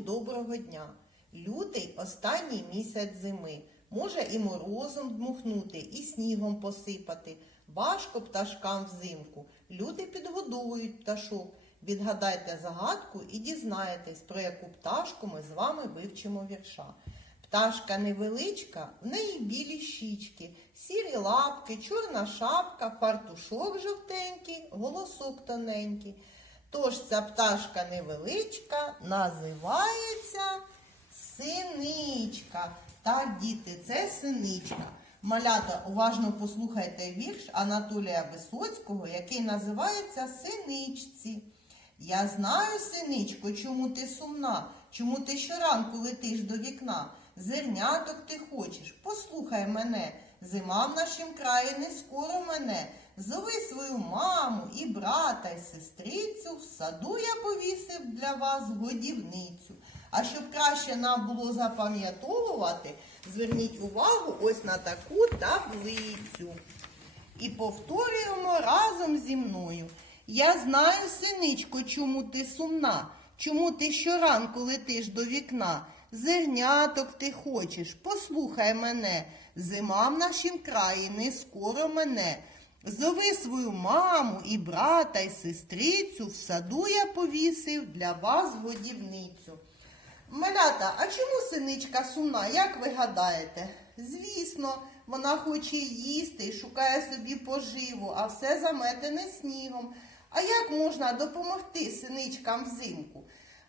доброго дня! Лютий останній місяць зими. Може і морозом дмухнути, і снігом посипати. Важко пташкам взимку. Люди підгодовують пташок. Відгадайте загадку і дізнаєтесь, про яку пташку ми з вами вивчимо вірша. Пташка невеличка, в неї білі щічки, сірі лапки, чорна шапка, фартушок жовтенький, голосок тоненький. Тож ця пташка невеличка називається синичка. Так, діти, це синичка. Малята, уважно послухайте вірш Анатолія Висоцького, який називається Синичці. Я знаю, синичко, чому ти сумна, чому ти щоранку летиш до вікна. Зерняток ти хочеш, послухай мене. Зима в нашім краї не скоро мене. Зови свою маму і брата, і сестрицю. В саду я повісив для вас годівницю. А щоб краще нам було запам'ятовувати, зверніть увагу ось на таку таблицю. І повторюємо разом зі мною. Я знаю, синичко, чому ти сумна, чому ти щоранку летиш до вікна. Зерняток ти хочеш, послухай мене. Зима в нашім краї не скоро мене. Зови свою маму і брата, і сестрицю, в саду я повісив для вас годівницю. Малята, а чому синичка сумна, як ви гадаєте? Звісно, вона хоче їсти і шукає собі поживу, а все заметене снігом. А як можна допомогти синичкам взимку?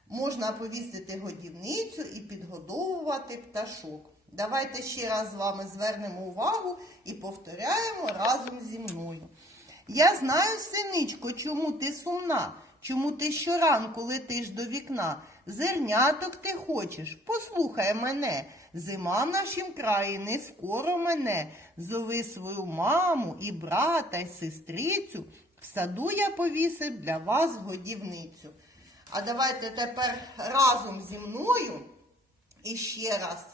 Можна повісити годівницю і підгодовувати пташок. Давайте ще раз з вами звернемо увагу і повторяємо разом зі мною. Я знаю, синичко, чому ти сумна, чому ти щоранку летиш до вікна. Зерняток ти хочеш, послухай мене. Зима в нашім краї не скоро мене. Зови свою маму і брата, і сестрицю. В саду я повісив для вас годівницю. А давайте тепер разом зі мною і ще раз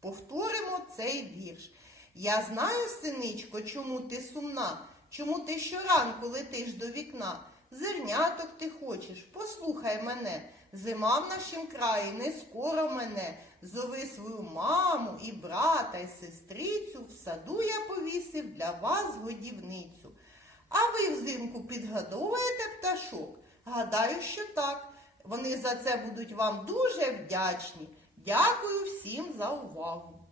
повторимо цей вірш. Я знаю, синичко, чому ти сумна, чому ти щоранку летиш до вікна. Зерняток ти хочеш, послухай мене. Зима в нашім краї не скоро мене. Зови свою маму і брата, і сестрицю. В саду я повісив для вас годівницю. А ви взимку підгодовуєте пташок? Гадаю, що так. Вони за це будуть вам дуже вдячні. Дякую всім за увагу.